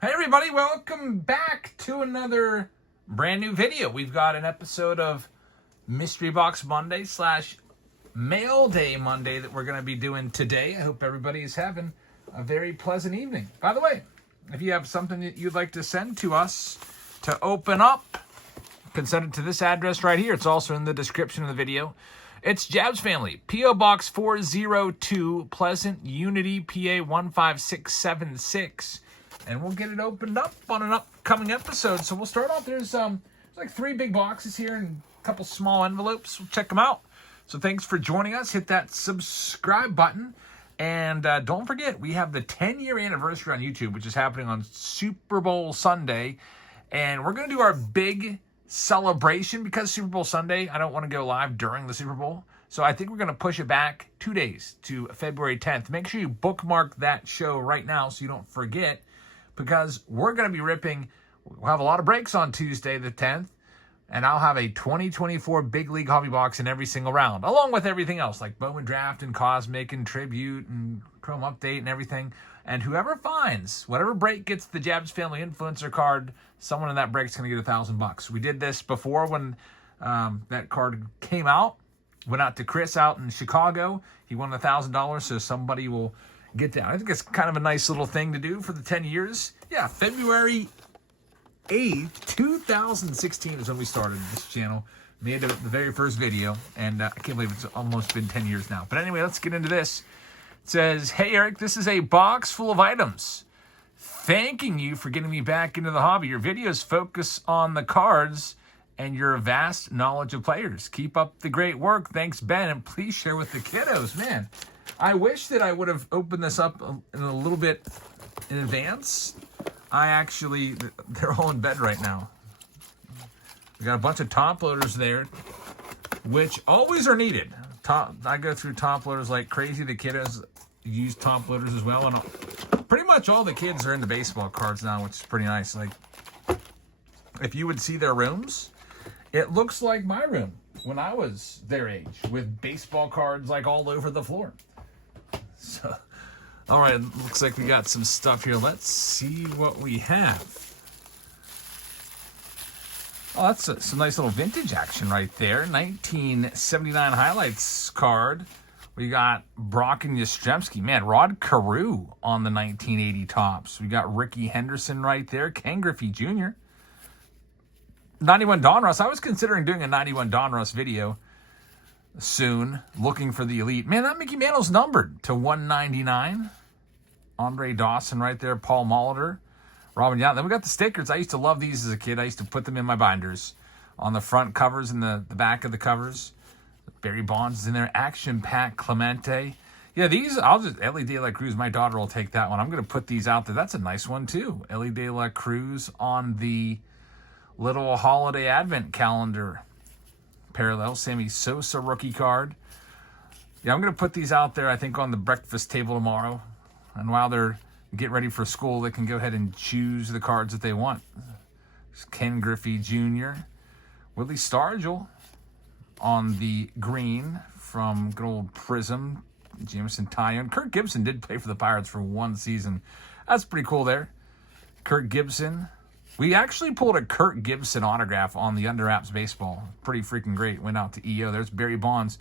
Hey everybody, welcome back to another brand new video. We've got an episode of Mystery Box Monday / Mail Day Monday that we're going to be doing today. I hope everybody is having a very pleasant evening. By the way, if you have something that you'd like to send to us to open up, you can send it to this address right here. It's also in the description of the video. It's Jabs Family, P.O. Box 402, Pleasant, Unity, PA 15676. And we'll get it opened up on an upcoming episode. So we'll start off. There's like 3 big boxes here and a couple small envelopes. We'll check them out. So thanks for joining us. Hit that subscribe button. And don't forget, we have the 10-year anniversary on YouTube, which is happening on Super Bowl Sunday. And we're going to do our big celebration because Super Bowl Sunday, I don't want to go live during the Super Bowl. So I think we're going to push it back 2 days to February 10th. Make sure you bookmark that show right now so you don't forget, because we're going to be ripping. We'll have a lot of breaks on Tuesday the 10th, and I'll have a 2024 Big League Hobby Box in every single round, along with everything else, like Bowman Draft and Cosmic and Tribute and Chrome Update and everything. And whoever finds, whatever break gets the Jabs Family Influencer card, someone in that break is going to get $1,000. We did this before when that card came out. Went out to Chris out in Chicago. He won $1,000, so somebody will get that. I think it's kind of a nice little thing to do for the 10 years. Yeah, February 8th, 2016 is when we started this channel. Made the very first video, and I can't believe it's almost been 10 years now. But anyway, let's get into this. It says, "Hey Eric, this is a box full of items. Thanking you for getting me back into the hobby. Your videos focus on the cards and your vast knowledge of players. Keep up the great work. Thanks, Ben, and please share with the kiddos." Man, I wish that I would have opened this up in a little bit in advance. They're all in bed right now. We got a bunch of top loaders there, which always are needed. I go through top loaders like crazy. The kiddos use top loaders as well, and pretty much all the kids are into baseball cards now, which is pretty nice. Like, if you would see their rooms, it looks like my room when I was their age, with baseball cards like all over the floor. So, all right, looks like we got some stuff here. Let's see what we have. Oh, that's some nice little vintage action right there. 1979 highlights card. We got Brock and Yastrzemski. Man, Rod Carew on the 1980 tops. We got Ricky Henderson right there. Ken Griffey Jr. 91 Donruss. I was considering doing a 91 Donruss video soon, looking for the elite. Man, that Mickey Mantle's numbered to 199. Andre Dawson right there. Paul Molitor. Robin Yount. Then we got the stickers. I used to love these as a kid. I used to put them in my binders on the front covers and the back of the covers. Barry Bonds is in there. Action Pack Clemente. Yeah, these, I'll just, Ellie De La Cruz, my daughter will take that one. I'm going to put these out there. That's a nice one too. Ellie De La Cruz on the little holiday advent calendar parallel. Sammy Sosa rookie card. Yeah, I'm going to put these out there, I think, on the breakfast table tomorrow. And while they're getting ready for school, they can go ahead and choose the cards that they want. There's Ken Griffey Jr. Willie Stargell on the green from good old Prism. Jameson Taillon. Kirk Gibson did play for the Pirates for 1 season. That's pretty cool there. Kirk Gibson. We actually pulled a Kirk Gibson autograph on the Under Wraps Baseball. Pretty freaking great. Went out to EO. There's Barry Bonds.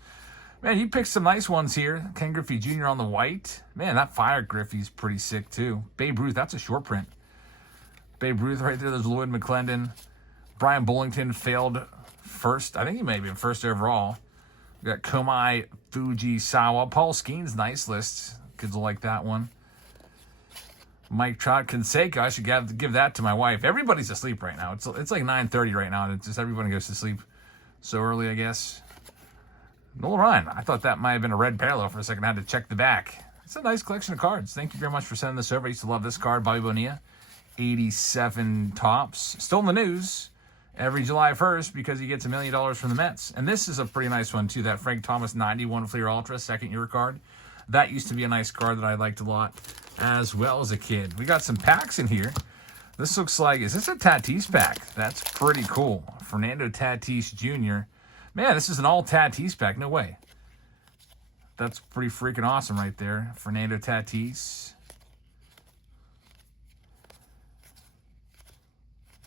Man, you picked some nice ones here. Ken Griffey Jr. on the white. Man, that Fire Griffey's pretty sick too. Babe Ruth, that's a short print. Babe Ruth right there. There's Lloyd McClendon. Brian Bullington failed first. I think he may have been first overall. We got Komai Fujisawa. Paul Skeen's nice list. Kids will like that one. Mike Trout, Canseco. I should give that to my wife. Everybody's asleep right now. It's like 9:30 right now, and it's just everybody goes to sleep so early, I guess. Noel Ryan. I thought that might have been a red parallel for a second. I had to check the back. It's a nice collection of cards. Thank you very much for sending this over. I used to love this card. Bobby Bonilla. 87 tops. Still in the news every July 1st because he gets $1 million from the Mets. And this is a pretty nice one, too. That Frank Thomas 91 Fleer Ultra, second-year card. That used to be a nice card that I liked a lot as well as a kid. We got some packs in here. This looks like, is this a Tatis pack? That's pretty cool. Fernando Tatis Jr. Man, this is an all Tatis pack. No way. That's pretty freaking awesome right there. Fernando Tatis.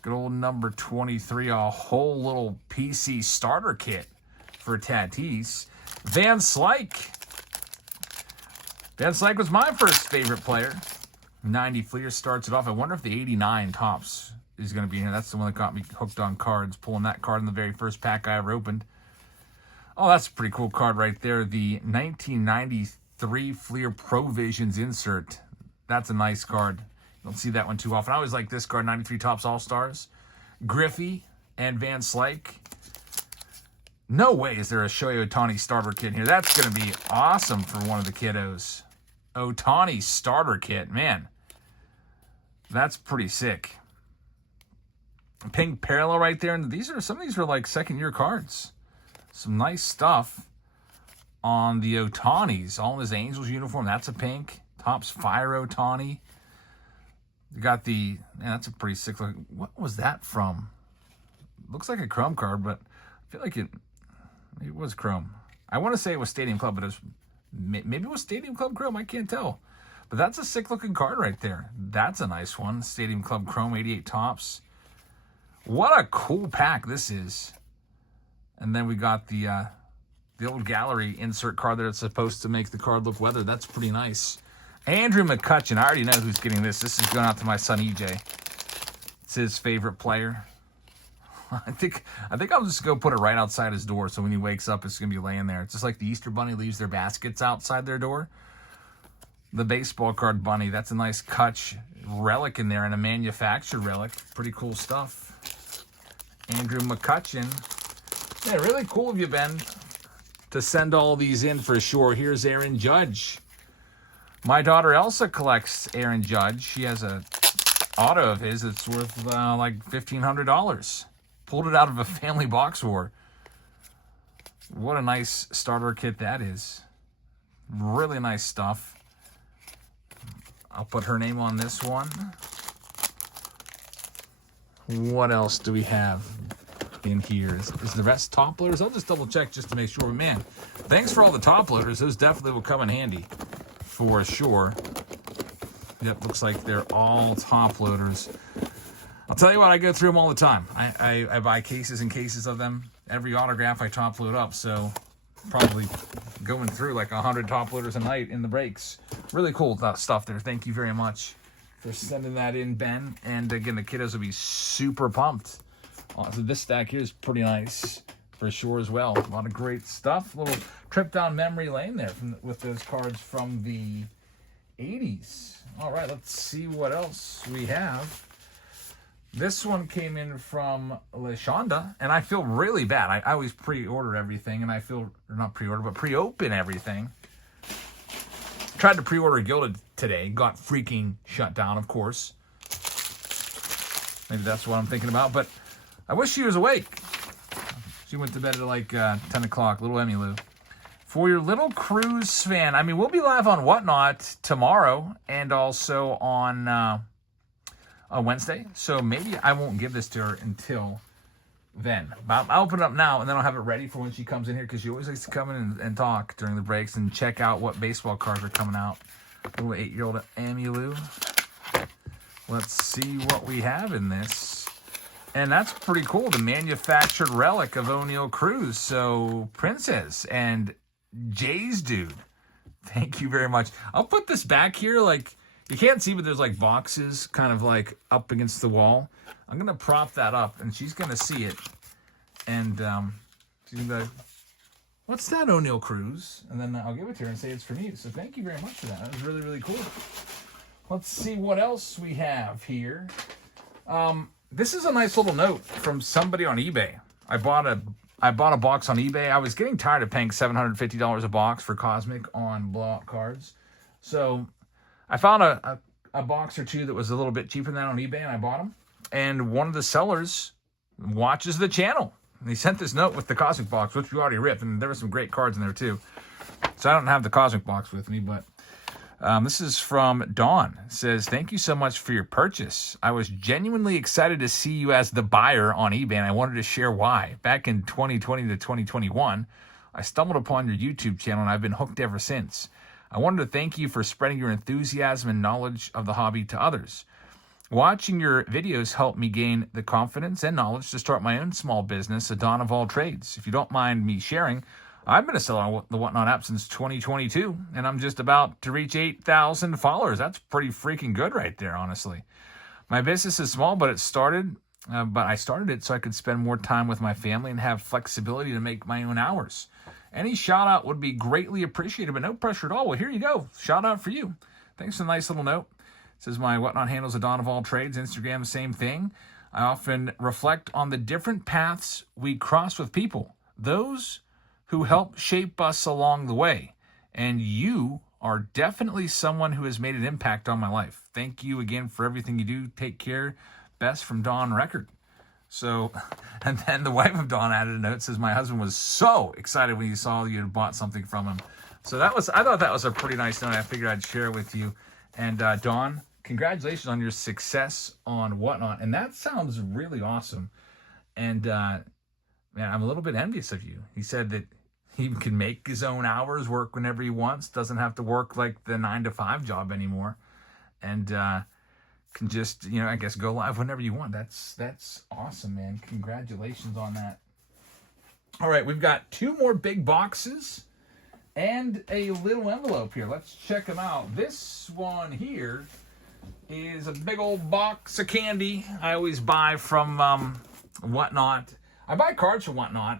Good old number 23, a whole little PC starter kit for Tatis. Van Slyke. Van Slyke was my first favorite player. 90 Fleer starts it off. I wonder if the 89 tops is going to be in here. That's the one that got me hooked on cards, pulling that card in the very first pack I ever opened. Oh, that's a pretty cool card right there. The 1993 Fleer Provisions insert. That's a nice card. You don't see that one too often. I always like this card, 93 Topps All-Stars. Griffey and Van Slyke. No way is there a Shohei Ohtani starter kit here. That's going to be awesome for one of the kiddos. Ohtani starter kit. Man, that's pretty sick. Pink parallel right there. And some of these are like second-year cards. Some nice stuff on the Ohtanis. All in his Angels uniform. That's a pink. Topps Fire Ohtani. You got the... Man, that's a pretty sick look. What was that from? Looks like a Chrome card, but I feel like it was Chrome. I want to say it was Stadium Club, but maybe it was Stadium Club Chrome. I can't tell. But that's a sick-looking card right there. That's a nice one. Stadium Club Chrome, 88 Topps. What a cool pack this is. And then we got the old gallery insert card that's supposed to make the card look weathered. That's pretty nice. Andrew McCutchen. I already know who's getting this. This is going out to my son EJ. It's his favorite player. I think I'll just go put it right outside his door, so when he wakes up, it's going to be laying there. It's just like the Easter Bunny leaves their baskets outside their door. The baseball card bunny, that's a nice Kutch relic in there, and a manufactured relic. Pretty cool stuff. Andrew McCutchen. Yeah, really cool of you, Ben, to send all these in for sure. Here's Aaron Judge. My daughter Elsa collects Aaron Judge. She has a auto of his that's worth like $1,500. Pulled it out of a family box war. What a nice starter kit that is. Really nice stuff. I'll put her name on this one. What else do we have in here? Is the rest top loaders? I'll just double check just to make sure. But man, thanks for all the top loaders. Those definitely will come in handy for sure. Yep, looks like they're all top loaders. I'll tell you what, I go through them all the time. I buy cases and cases of them. Every autograph I top load up, so probably going through like 100 top loaders a night in the breaks. Really cool stuff there. Thank you very much for sending that in, Ben. And again, the kiddos will be super pumped. So this stack here is pretty nice for sure as well. A lot of great stuff. A little trip down memory lane there with those cards from the 80s. All right, let's see what else we have. This one came in from LaShonda, and I feel really bad. I always pre-order everything, and I feel, or not pre-order, but pre-open everything. Tried to pre-order Gilded today. Got freaking shut down, of course. Maybe that's what I'm thinking about, but I wish she was awake. She went to bed at like 10 o'clock, little Emmylou. For your little cruise fan, I mean, we'll be live on Whatnot tomorrow and also on Wednesday. So maybe I won't give this to her until then. But I'll open it up now, and then I'll have it ready for when she comes in here, because she always likes to come in and talk during the breaks and check out what baseball cards are coming out. Little 8-year-old Emmylou. Let's see what we have in this. And that's pretty cool. The manufactured relic of O'Neal Cruz. So Princess and Jay's dude. Thank you very much. I'll put this back here. Like, you can't see, but there's like boxes kind of like up against the wall. I'm going to prop that up, and she's going to see it. And she's going to be like, what's that, O'Neal Cruz? And then I'll give it to her and say it's for me. So thank you very much for that. That was really, really cool. Let's see what else we have here. This is a nice little note from somebody on eBay. I bought a box on eBay. I was getting tired of paying $750 a box for Cosmic on blowout cards. So I found a box or two that was a little bit cheaper than that on eBay, and I bought them. And one of the sellers watches the channel. And he sent this note with the Cosmic box, which we already ripped, and there were some great cards in there too. So I don't have the Cosmic box with me, but this is from Dawn. It says, thank you so much for your purchase. I was genuinely excited to see you as the buyer on eBay, and I wanted to share why. Back in 2020 to 2021, I stumbled upon your YouTube channel, and I've been hooked ever since. I wanted to thank you for spreading your enthusiasm and knowledge of the hobby to others. Watching your videos helped me gain the confidence and knowledge to start my own small business, a Dawn of all trades. If you don't mind me sharing, I've been a seller on the Whatnot app since 2022, and I'm just about to reach 8,000 followers. That's pretty freaking good right there, honestly. My business is small, but I started it so I could spend more time with my family and have flexibility to make my own hours. Any shout out would be greatly appreciated, but no pressure at all. Well, here you go. Shout out for you. Thanks for a nice little note. It says my Whatnot handles a Dawn of all trades. Instagram, same thing. I often reflect on the different paths we cross with people. Those who help shape us along the way. And you are definitely someone who has made an impact on my life. Thank you again for everything you do. Take care. Best from Dawn Record. So, and then the wife of Dawn added a note, says my husband was so excited when he saw you had bought something from him. So I thought that was a pretty nice note. I figured I'd share it with you. And Dawn, congratulations on your success on Whatnot. And that sounds really awesome. And man, I'm a little bit envious of you. He said that he can make his own hours, work whenever he wants, doesn't have to work like the 9-to-5 job anymore, and can just, I guess, go live whenever you want. That's awesome, man. Congratulations on that. All right, we've got 2 more big boxes and a little envelope here. Let's check them out. This one here is a big old box of candy I always buy from Whatnot. I buy cards from Whatnot.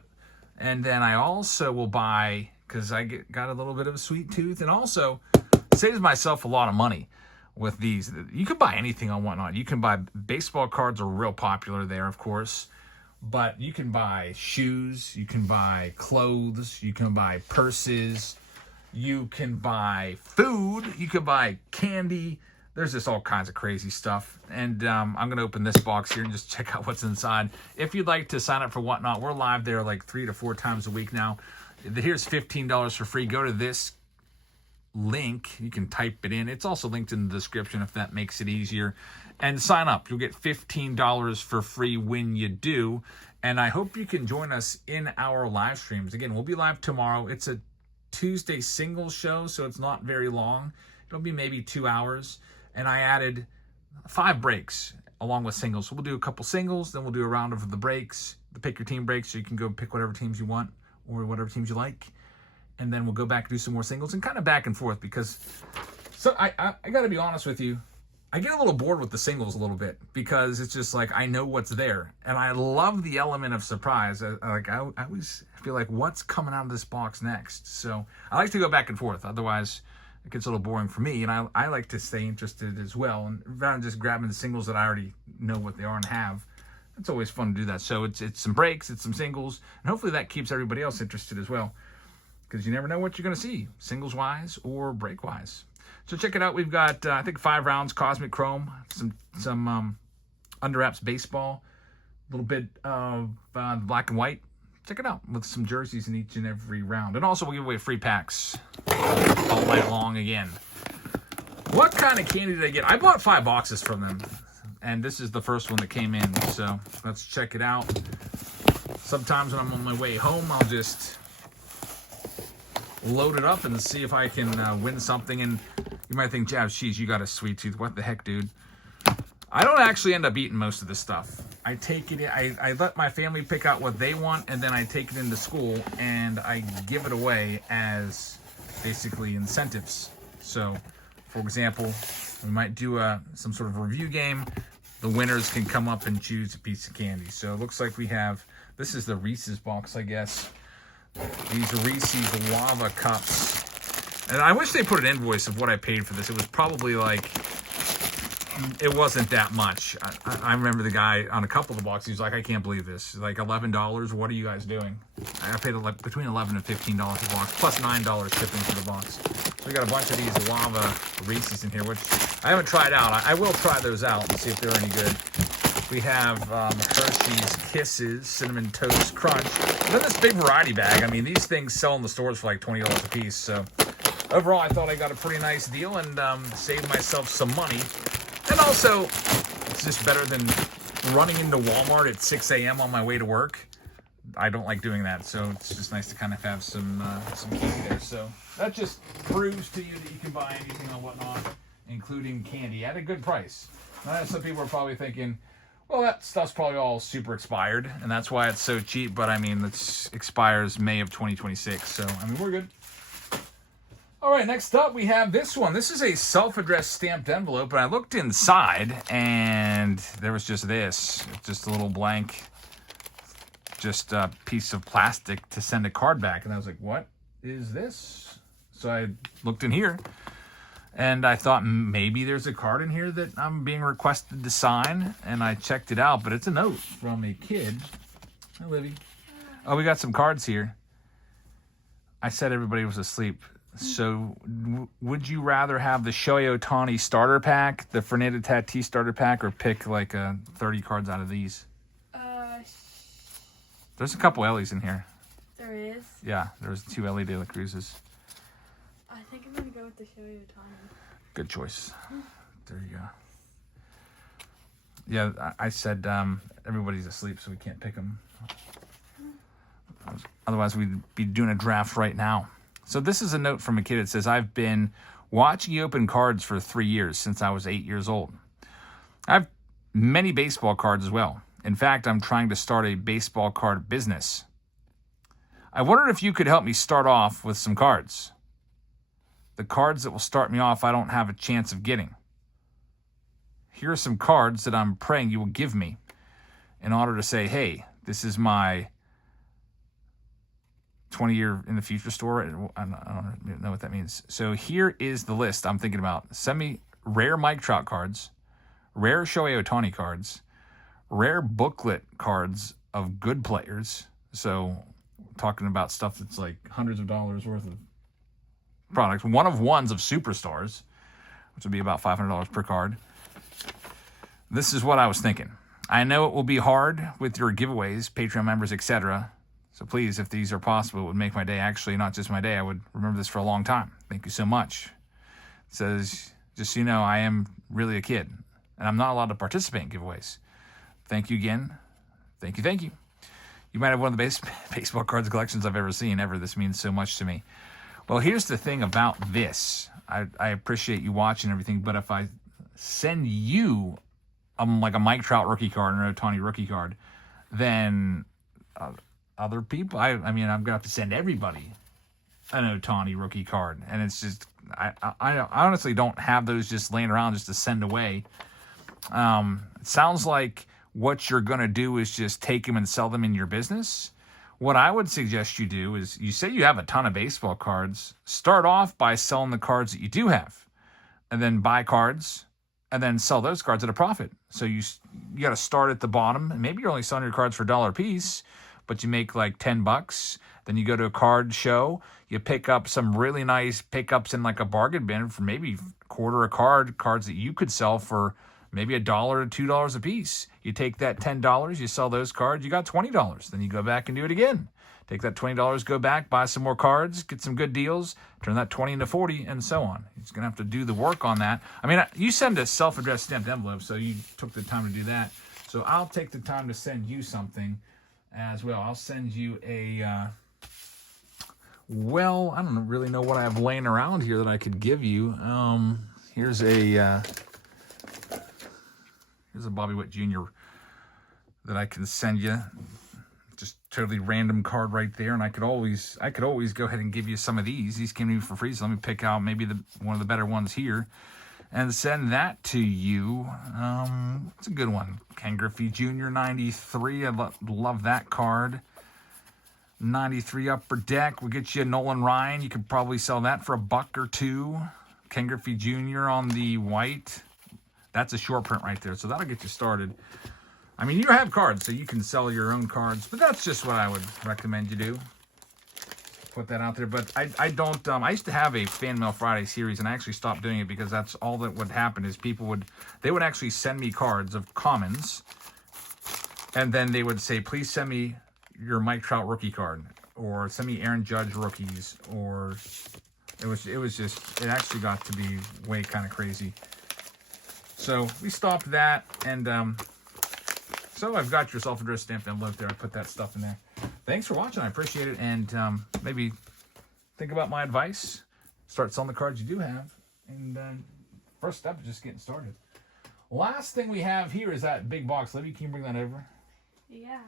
And then I also will buy, because I got a little bit of a sweet tooth, and also saves myself a lot of money with these. You can buy anything on Whatnot. You can buy baseball cards, are real popular there, of course. But you can buy shoes, you can buy clothes, you can buy purses, you can buy food, you can buy candy. There's just all kinds of crazy stuff. And I'm going to open this box here and just check out what's inside. If you'd like to sign up for Whatnot, we're live there like 3 to 4 times a week now. Here's $15 for free. Go to this link. You can type it in. It's also linked in the description if that makes it easier. And sign up. You'll get $15 for free when you do. And I hope you can join us in our live streams. Again, we'll be live tomorrow. It's a Tuesday singles show, so it's not very long. It'll be maybe 2 hours. And I added 5 breaks along with singles. So we'll do a couple singles, then we'll do a round of the breaks, the pick your team breaks, so you can go pick whatever teams you want or whatever teams you like. And then we'll go back and do some more singles and kind of back and forth, because I got to be honest with you. I get a little bored with the singles a little bit, because it's just like I know what's there. And I love the element of surprise. I always feel like, what's coming out of this box next? So I like to go back and forth. Otherwise, it gets a little boring for me, and I like to stay interested as well. And rather than just grabbing the singles that I already know what they are and have, it's always fun to do that. So it's some breaks, it's some singles, and hopefully that keeps everybody else interested as well, because you never know what you're going to see, singles-wise or break-wise. So check it out. We've got, I think, 5 rounds, Cosmic Chrome, some Under Wraps Baseball, a little bit of black and white. Check it out, with some jerseys in each and every round. And also, we'll give away free packs all night long again. What kind of candy did I get? I bought 5 boxes from them, and this is the first one that came in. So let's check it out. Sometimes when I'm on my way home, I'll just load it up and see if I can win something. And you might think, Jabs, geez, you got a sweet tooth. What the heck, dude? I don't actually end up eating most of this stuff. I take it, I let my family pick out what they want, and then I take it into school and I give it away as basically incentives. So, for example, we might do some sort of review game. The winners can come up and choose a piece of candy. So it looks like we have, this is the Reese's box, I guess. These Reese's lava cups. And I wish they put an invoice of what I paid for this. It was probably like, it wasn't that much. I remember the guy on a couple of the boxes, he was like, I can't believe this. Like $11, what are you guys doing? I paid between $11 and $15 a box, plus $9 shipping for the box. So we got a bunch of these lava Reese's in here, which I haven't tried out. I will try those out and see if they're any good. We have Hershey's Kisses, Cinnamon Toast Crunch. And then this big variety bag. I mean, these things sell in the stores for like $20 a piece. So overall, I thought I got a pretty nice deal and saved myself some money. And also, it's just better than running into Walmart at 6 a.m. on my way to work. I don't like doing that, so it's just nice to kind of have some candy there. So that just proves to you that you can buy anything on Whatnot, including candy, at a good price. Some people are probably thinking, well, that stuff's probably all super expired, and that's why it's so cheap. But I mean, it expires May of 2026, so I mean, we're good. All right, next up we have this one. This is a self-addressed stamped envelope, and I looked inside, and there was just this, just a little blank, just a piece of plastic to send a card back, and I was like, what is this? So I looked in here, and I thought maybe there's a card in here that I'm being requested to sign, and I checked it out, but it's a note from a kid. Hi, Livy. Oh, we got some cards here. I said everybody was asleep. So, would you rather have the Shohei Ohtani starter pack, the Fernando Tatis starter pack, or pick like 30 cards out of these? There's a couple Ellie's in here. There is? Yeah, there's 2 Ellie De La Cruzes. I think I'm going to go with the Shohei Ohtani. Good choice. There you go. Yeah, I said everybody's asleep, so we can't pick them. Otherwise, we'd be doing a draft right now. So this is a note from a kid that says, I've been watching you open cards for 3 years since I was 8 years old. I have many baseball cards as well. In fact, I'm trying to start a baseball card business. I wondered if you could help me start off with some cards. The cards that will start me off, I don't have a chance of getting. Here are some cards that I'm praying you will give me in order to say, hey, this is my 20-year in the future store. I don't know what that means. So here is the list I'm thinking about. Send me rare Mike Trout cards, rare Shohei Ohtani cards, rare booklet cards of good players. So talking about stuff that's like hundreds of dollars worth of products. One of ones of superstars, which would be about $500 per card. This is what I was thinking. I know it will be hard with your giveaways, Patreon members, etc. So please, if these are possible, it would make my day. Actually, not just my day. I would remember this for a long time. Thank you so much. It says, just so you know, I am really a kid, and I'm not allowed to participate in giveaways. Thank you again. Thank you, thank you. You might have one of the best baseball cards collections I've ever seen, ever. This means so much to me. Well, here's the thing about this. I appreciate you watching everything, but if I send you like a Mike Trout rookie card or an Ohtani rookie card, then other people, I mean, I'm going to have to send everybody an Ohtani rookie card. And it's just, I honestly don't have those just laying around just to send away. It sounds like what you're going to do is just take them and sell them in your business. What I would suggest you do is, you say you have a ton of baseball cards, start off by selling the cards that you do have, and then buy cards, and then sell those cards at a profit. So you got to start at the bottom, and maybe you're only selling your cards for $1 a piece, but you make like $10. Then you go to a card show, you pick up some really nice pickups in like a bargain bin for maybe quarter a card, cards that you could sell for maybe $1 to $2 a piece. You take that $10, you sell those cards, you got $20. Then you go back and do it again. Take that $20, go back, buy some more cards, get some good deals, turn that 20 into 40, and so on. You're going to have to do the work on that. I mean, you send a self-addressed stamped envelope, so you took the time to do that. So I'll take the time to send you something as well. I'll send you a, well, I don't really know what I have laying around here that I could give you. Here's a Bobby Witt Jr. that I can send you. Just totally random card right there, and I could always go ahead and give you some of these. These came to me for free, so let me pick out maybe one of the better ones here and send that to you. It's a good one. Ken Griffey Jr. 93. I love that card. 93 Upper Deck. We'll get you a Nolan Ryan. You could probably sell that for $1 or $2. Ken Griffey Jr. on the white. That's a short print right there, so that'll get you started. I mean, you have cards, so you can sell your own cards, but that's just what I would recommend you do. Put that out there, but I don't, I used to have a Fan Mail Friday series, and I actually stopped doing it because that's all that would happen is they would actually send me cards of commons, and then they would say, please send me your Mike Trout rookie card, or send me Aaron Judge rookies, or it actually got to be way kind of crazy. So we stopped that, and so I've got your self-addressed stamped envelope there. I put that stuff in there. Thanks for watching. I appreciate it, and maybe think about my advice. Start selling the cards you do have, and first step is just getting started. Last thing we have here is that big box. Libby, can you bring that over? Yeah.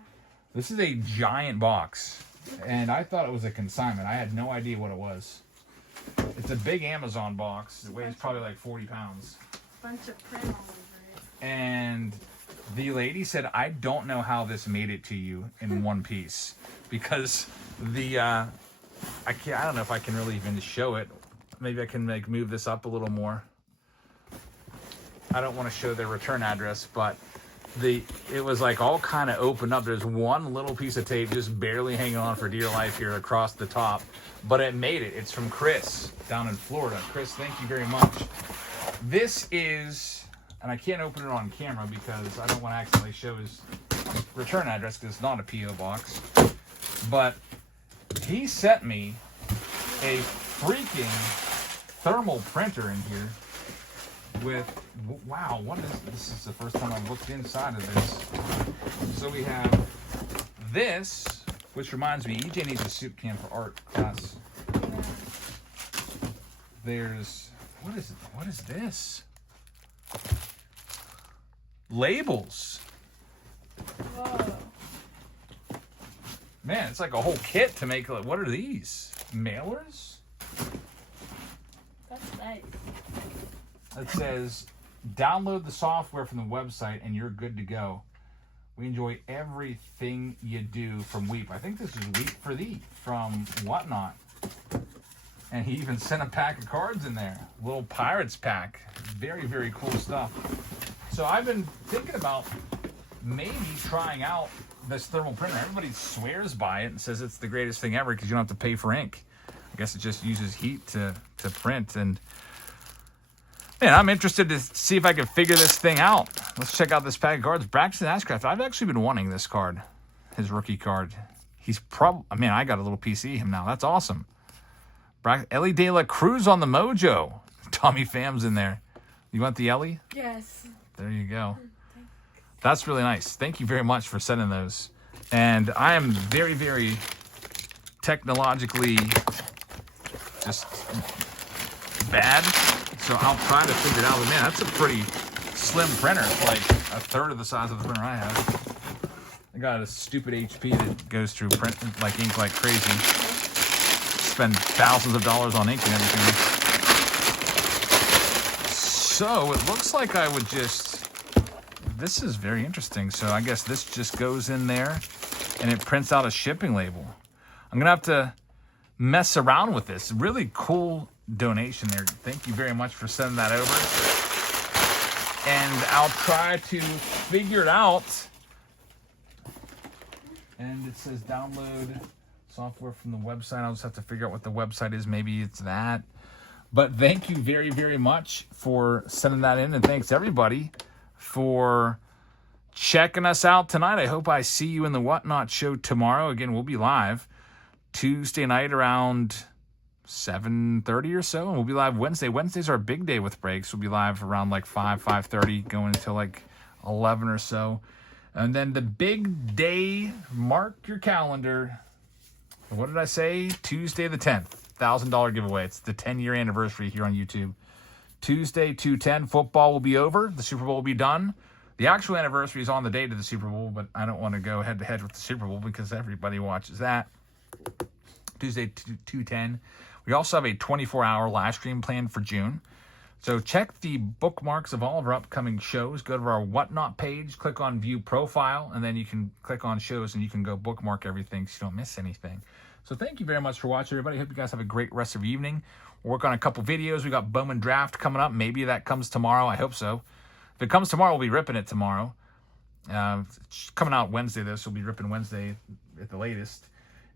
This is a giant box, and I thought it was a consignment. I had no idea what it was. It's a big Amazon box. It weighs probably like 40 pounds. Bunch of print all over it. And the lady said, I don't know how this made it to you in one piece, because the I don't know if I can really even show it. Maybe I can like move this up a little more. I don't want to show their return address, but it was like all kind of opened up. There's one little piece of tape just barely hanging on for dear life here across the top, but it made it. It's from Chris down in Florida. Chris, thank you very much. This is, and I can't open it on camera because I don't want to accidentally show his return address because it's not a P.O. box, but he sent me a freaking thermal printer in here with, wow, what is this? Is the first time I've looked inside of this. So we have this, which reminds me, EJ needs a soup can for art class. There's, what is it? What is this? Labels. Whoa. Man, it's like a whole kit to make, like, what are these? Mailers? That's nice. It says, download the software from the website and you're good to go. We enjoy everything you do from Weep. I think this is Weep for Thee from Whatnot. And he even sent a pack of cards in there. Little Pirates pack. Very, very cool stuff. So I've been thinking about maybe trying out this thermal printer. Everybody swears by it and says it's the greatest thing ever because you don't have to pay for ink. I guess it just uses heat to print. And man, I'm interested to see if I can figure this thing out. Let's check out this pack of cards. Braxton Ashcraft. I've actually been wanting this card, his rookie card. He's probably, I mean, I got a little PC him now. That's awesome. Ellie De La Cruz on the Mojo. Tommy Pham's in there. You want the Ellie? Yes. There you go. That's really nice. Thank you very much for sending those. And I am very, very technologically just bad. So I'll try to figure it out. But man, that's a pretty slim printer. It's like a third of the size of the printer I have. I got a stupid HP that goes through print like ink like crazy. Spend thousands of dollars on ink and everything. So it looks like I would just, this is very interesting. So I guess this just goes in there and it prints out a shipping label. I'm gonna have to mess around with this. Really cool donation there. Thank you very much for sending that over. And I'll try to figure it out. And it says download software from the website. I'll just have to figure out what the website is. Maybe it's that. But thank you very, very much for sending that in. And thanks everybody for checking us out tonight. I hope I see you in the Whatnot show tomorrow. Again, we'll be live Tuesday night around 7:30 or so. And we'll be live Wednesday. Wednesday's our big day with breaks. We'll be live around like 5:30, going until like 11 or so. And then the big day, mark your calendar. What did I say? Tuesday the 10th. $1,000 giveaway. It's the 10-year anniversary here on YouTube. Tuesday, 2/10, football will be over. The Super Bowl will be done. The actual anniversary is on the date of the Super Bowl, but I don't want to go head-to-head with the Super Bowl because everybody watches that. Tuesday, 2/10. We also have a 24-hour live stream planned for June. So check the bookmarks of all of our upcoming shows. Go to our Whatnot page, click on View Profile, and then you can click on shows and you can go bookmark everything so you don't miss anything. So thank you very much for watching, everybody. Hope you guys have a great rest of your evening. We'll work on a couple videos. We got Bowman Draft coming up. Maybe that comes tomorrow. I hope so. If it comes tomorrow, we'll be ripping it tomorrow. It's coming out Wednesday, though, so we'll be ripping Wednesday at the latest.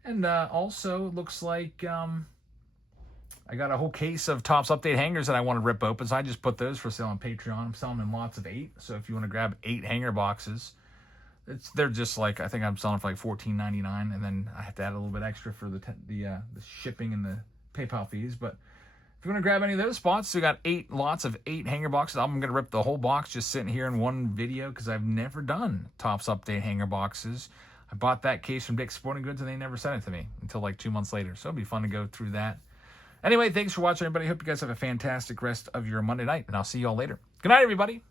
And also, looks like I got a whole case of Topps Update hangers that I want to rip open, so I just put those for sale on Patreon. I'm selling them in lots of 8, so if you want to grab 8 hanger boxes, they're just like, I think I'm selling for like $14.99, and then I have to add a little bit extra for the shipping and the PayPal fees. But if you want to grab any of those spots, we got lots of 8 hanger boxes. I'm going to rip the whole box just sitting here in one video because I've never done Topps Update hanger boxes. I bought that case from Dick's Sporting Goods, and they never sent it to me until like 2 months later. So it'll be fun to go through that. Anyway, thanks for watching, everybody. Hope you guys have a fantastic rest of your Monday night, and I'll see you all later. Good night, everybody.